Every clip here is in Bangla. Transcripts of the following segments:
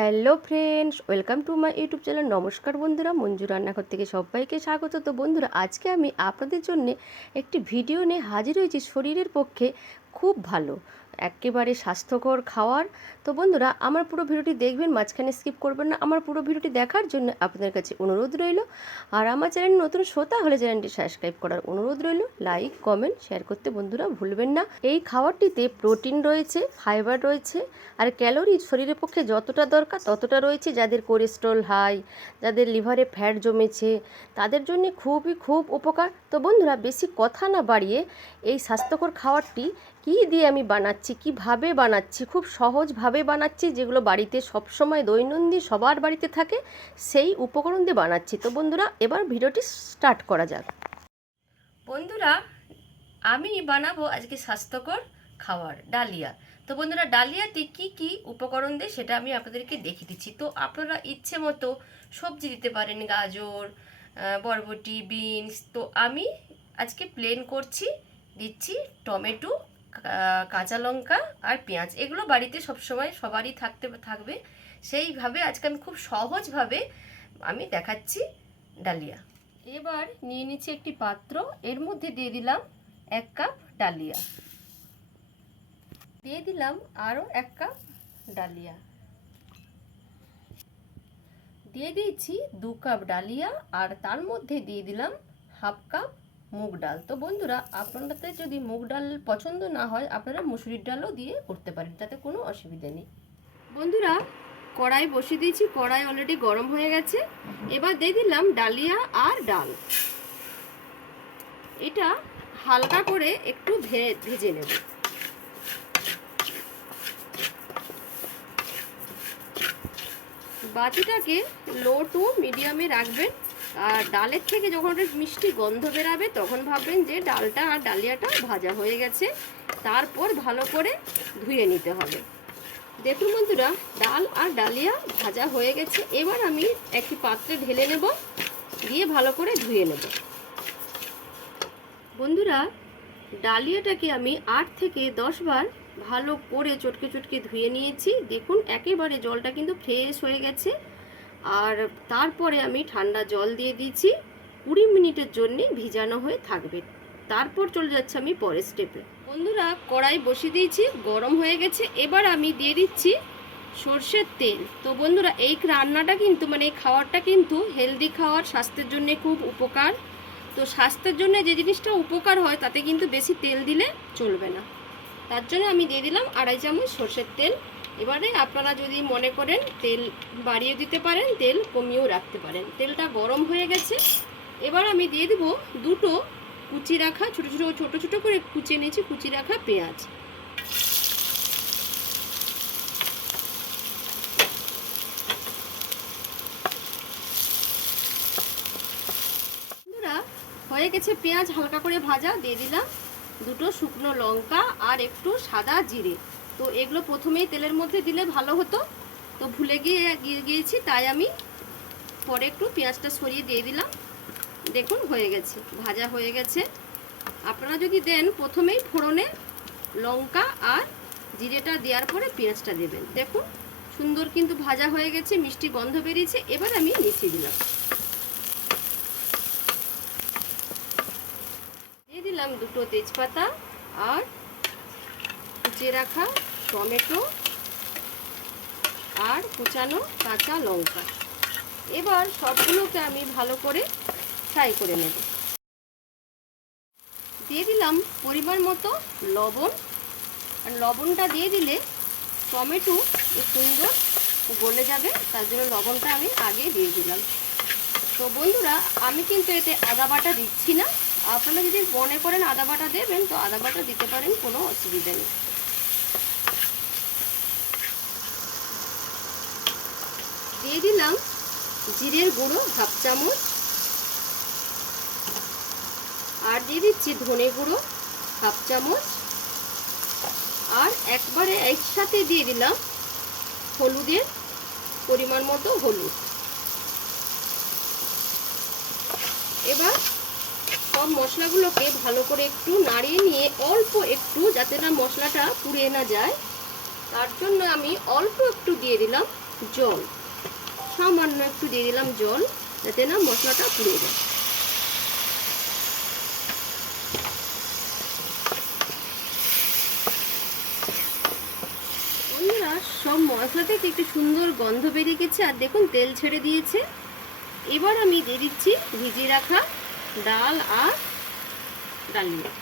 Hello friends, welcome to my YouTube channel. নমস্কার বন্ধুরা, মঞ্জু রান্নাঘর থেকে সবাইকে স্বাগত। তো বন্ধুরা, আজকে আমি আপনাদের জন্য একটি ভিডিও নিয়ে হাজির হয়েছি শরীরের পক্ষে খুব ভালো, একেবারে স্বাস্থ্যকর খাওয়ার। তো বন্ধুরা, আমার পুরো ভিডিওটি দেখবেন, মাঝখানে স্কিপ করবেন না। আমার পুরো ভিডিওটি দেখার জন্য আপনাদের কাছে অনুরোধ রইল। আর আমার চ্যানেল নতুন শ্রোতা হলে চ্যানেলটি সাবস্ক্রাইব করার অনুরোধ রইল। লাইক, কমেন্ট, শেয়ার করতে বন্ধুরা ভুলবেন না। এই খাবারটিতে প্রোটিন রয়েছে, ফাইবার রয়েছে, আর ক্যালোরি শরীরের পক্ষে যতটা দরকার ততটা রয়েছে। যাদের কোলেস্ট্রল হাই, যাদের লিভারে ফ্যাট জমেছে, তাদের জন্য খুব উপকার। তো বন্ধুরা, বেশি কথা না বাড়িয়ে এই স্বাস্থ্যকর খাবারটি কী দিয়ে আমি বানাচ্ছি, কিভাবে বানাচ্ছি, খুব সহজভাবে বানাচ্ছি, যেগুলো বাড়িতে সবসময় দৈনন্দিন সবার বাড়িতে থাকে, সেই উপকরণ দিয়ে বানাচ্ছি। তো বন্ধুরা, এবার ভিডিওটি স্টার্ট করা যাক। বন্ধুরা, আমি বানাবো আজকে স্বাস্থ্যকর খাবার ডালিয়া। তো বন্ধুরা, ডালিয়াতে কি কি উপকরণ দেয় সেটা আমি আপনাদেরকে দেখিয়ে দিচ্ছি। তো আপনারা ইচ্ছে মতো সবজি দিতে পারেন, গাজর, বরবটি, বিনস। তো আমি আজকে প্লেন করছি, দিচ্ছি টমেটো, কাঁচা লঙ্কা আর পেঁয়াজ। এগুলো বাড়িতে সবসময় সবারই থাকবে। সেইভাবে আজকে আমি খুব সহজভাবে আমি দেখাচ্ছি ডালিয়া। এবার নিয়ে নিচ্ছি একটি পাত্র, এর মধ্যে দিয়ে দিলাম 1 কাপ ডালিয়া, দিয়ে দিলাম আরও 1 কাপ ডালিয়া, দিয়ে দিয়েছি 2 কাপ ডালিয়া, আর তার মধ্যে দিয়ে দিলাম 1/2 কাপ মুগ ডাল। তো বন্ধুরা, আপনাদের যদি মুগ ডাল পছন্দ না হয়, আপনারা মুসুরির ডালও দিয়ে করতে পারেন, তাতে কোনো অসুবিধা নেই। বন্ধুরা, কড়াই বসিয়ে দিয়েছি, কড়াই অলরেডি গরম হয়ে গেছে। এবার দিয়ে দিলাম ডালিয়া আর ডাল, এটা হালকা করে একটু ভেজে নেব। বাটিটাকে লো টু মিডিয়ামে রাখবেন। আর ডালের থেকে যখন একটা মিষ্টি গন্ধ বেরাবে, তখন ভাববেন যে ডালটা আর ডালিয়াটা ভাজা হয়ে গেছে। তারপর ভালো করে ধুয়ে নিতে হবে। দেখুন বন্ধুরা, ডাল আর ডালিয়া ভাজা হয়ে গেছে। এবার আমি একটি পাত্রে ঢেলে নেব, দিয়ে ভালো করে ধুয়ে নেব। বন্ধুরা, ডালিয়াটাকে আমি 8 থেকে 10 বার ভালো করে চটকে ধুয়ে নিয়েছি। দেখুন, একেবারে জলটা কিন্তু ফ্রেশ হয়ে গেছে। আর তারপরে আমি ঠান্ডা জল দিয়ে দিয়েছি, 20 মিনিটের জন্য ভিজানো হয়ে থাকবে। তারপর চলে যাচ্ছে আমি পরের স্টেপে। বন্ধুরা, কড়াই বসিয়ে দিয়েছি, গরম হয়ে গেছে। এবার আমি দিয়ে দিচ্ছি সর্ষের তেল। তো বন্ধুরা, এই রান্নাটা কিন্তু এই খাবারটা কিন্তু হেলদি খাবার, স্বাস্থ্যের জন্য খুব উপকার। তো স্বাস্থ্যের জন্য যে জিনিসটা উপকার হয়, তাতে কিন্তু বেশি তেল দিলে চলবে না। তার জন্য আমি দিয়ে দিলাম 2.5 চামচ সর্ষের তেল। এবারে আপনারা যদি মনে করেন তেল বাড়িয়ে দিতে পারেন, তেল কমিয়েও রাখতে পারেন। তেলটা গরম হয়ে গেছে। এবার আমি দিয়ে দেব 2টো কুচি রাখা, ছোট ছোট করে কুচিয়ে নিয়েছি, কুচি রাখা পেঁয়াজ। হয়ে গেছে পেঁয়াজ হালকা করে ভাজা, দিয়ে দিলাম 2টো শুকনো লঙ্কা আর একটু সাদা জিরে। তো এগুলো প্রথমেই তেলের মধ্যে দিলে ভালো হতো, তো ভুলে গিয়েছি, তাই আমি পরে একটু পেঁয়াজটা সরিয়ে দিয়ে দিলাম। দেখুন, হয়ে গেছে, ভাজা হয়ে গেছে। আপনারা যদি দেন প্রথমেই ফোড়নে লঙ্কা আর জিরেটা দেওয়ার পরে পেঁয়াজটা দেবেন। দেখুন, সুন্দর কিন্তু ভাজা হয়ে গেছে, মিষ্টি গন্ধ বেরিয়েছে। এবার আমি মিশিয়ে দিলাম, দিলাম 2টো তেজপাতা আর কুচিয়ে রাখা টমেটো আর কুচানো কাঁচা লঙ্কা। এবার সবগুলোকে আমি ভালো করে ফ্রাই করে নেব। দিয়ে দিলাম পরিমাণ মতো লবণ। আর লবণটা দিয়ে দিলে টমেটো সুন্দর গলে যাবে, তার জন্য লবণটা আমি আগে দিয়ে দিলাম। তো বন্ধুরা, আমি কিন্তু এতে আদা বাটা দিচ্ছি না। আপনারা যদি মনে করেন আদা বাটা দেবেন, তো আদা বাটা দিতে পারেন, কোনো অসুবিধা নেই। দিয়ে দিলাম জিরের গুঁড়ো 1/2 চামচ, আর দিয়ে দিচ্ছি ধনে গুঁড়ো 1/2 চামচ, আর একবারে একসাথে দিয়ে দিলাম হলুদের পরিমাণ মতো হলুদ। এবার সব মশলাগুলোকে ভালো করে একটু নাড়িয়ে নিয়ে অল্প একটু, যাতে না মশলাটা পুড়ে না যায়, তার জন্য আমি অল্প একটু দিয়ে দিলাম জল, সামান্য একটু দিয়ে দিলাম জল, যাতে না মশলাটা পুড়ে যায়। বন্ধুরা সব মশলা থেকে একটু সুন্দর গন্ধ বেরিয়ে গেছে, আর দেখুন তেল ছেড়ে দিয়েছে। এবার আমি দিয়ে দিচ্ছি ভিজিয়ে রাখা ডাল আর ডালিয়া।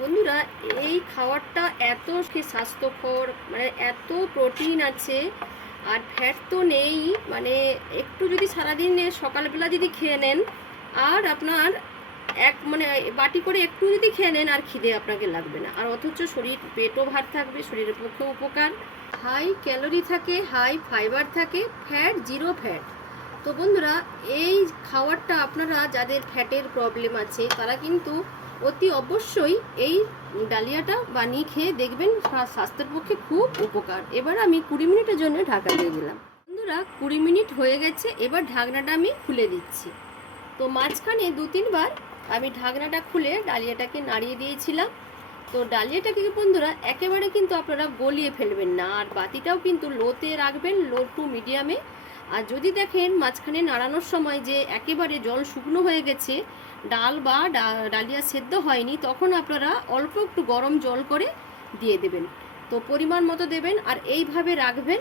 বন্ধুরা এই খাবারটা এত স্বাস্থ্যকর, মানে এত প্রোটিন আছে আর ফ্যাট তো নেই, মানে একটু যদি সারাদিন সকালবেলা যদি খেয়ে নেন আর আপনার মানে বাটি করে একটু যদি খেয়ে নেন আর খিদে আপনাকে লাগবে না, আর অথচ শরীর পেটও ভার থাকবে, শরীরের পক্ষে উপকার। হাই ক্যালোরি থাকে, হাই ফাইবার থাকে, ফ্যাট জিরো ফ্যাট। তো বন্ধুরা এই খাবারটা আপনারা যাদের ফ্যাটের প্রবলেম আছে তারা কিন্তু অতি অবশ্যই এই ডালিয়াটা বানিয়ে খেয়ে দেখবেন, স্বাস্থ্যের পক্ষে খুব উপকার। এবার আমি 20 মিনিটের জন্য ঢাকা দিয়ে দিলাম। বন্ধুরা 20 মিনিট হয়ে গেছে, এবার ঢাকনাটা আমি খুলে দিচ্ছি। তো মাঝখানে 2-3 বার আমি ঢাকনাটা খুলে ডালিয়াটাকে নাড়িয়ে দিয়েছিলাম। তো ডালিয়াটাকে বন্ধুরা একেবারে কিন্তু আপনারা গলিয়ে ফেলবেন না, আর বাতিটাও কিন্তু লোতে রাখবেন, লো টু মিডিয়ামে। আর যদি দেখেন মাঝখানে নাড়ানোর সময় যে একেবারে জল শুকনো হয়ে গেছে, ডাল বা ডালিয়া সেদ্ধ হয়নি, তখন আপনারা অল্প একটু গরম জল করে দিয়ে দেবেন। তো পরিমাণ মতো দেবেন আর এইভাবে রাখবেন,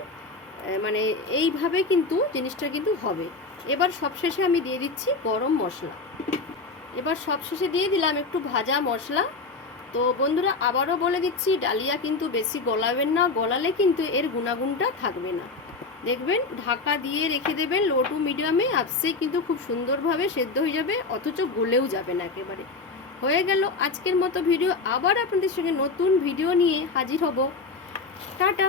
মানে এইভাবে কিন্তু জিনিসটা কিন্তু হবে। এবার সবশেষে আমি দিয়ে দিচ্ছি গরম মশলা। এবার সবশেষে দিয়ে দিলাম একটু ভাজা মশলা। তো বন্ধুরা আবারও বলে দিচ্ছি, ডালিয়া কিন্তু বেশি গলাবেন না, গলালে কিন্তু এর গুণাগুণটা থাকবে না। দেখবেন ঢাকা দিয়ে রেখে দেবেন লো টু মিডিয়ামে, আপসেই কিন্তু খুব সুন্দরভাবে সেদ্ধ হয়ে যাবে, অথচ গলেও যাবে না একেবারে। হয়ে গেল আজকের মতো ভিডিও। আবার আপনাদের সঙ্গে নতুন ভিডিও নিয়ে হাজির হব। টাটা।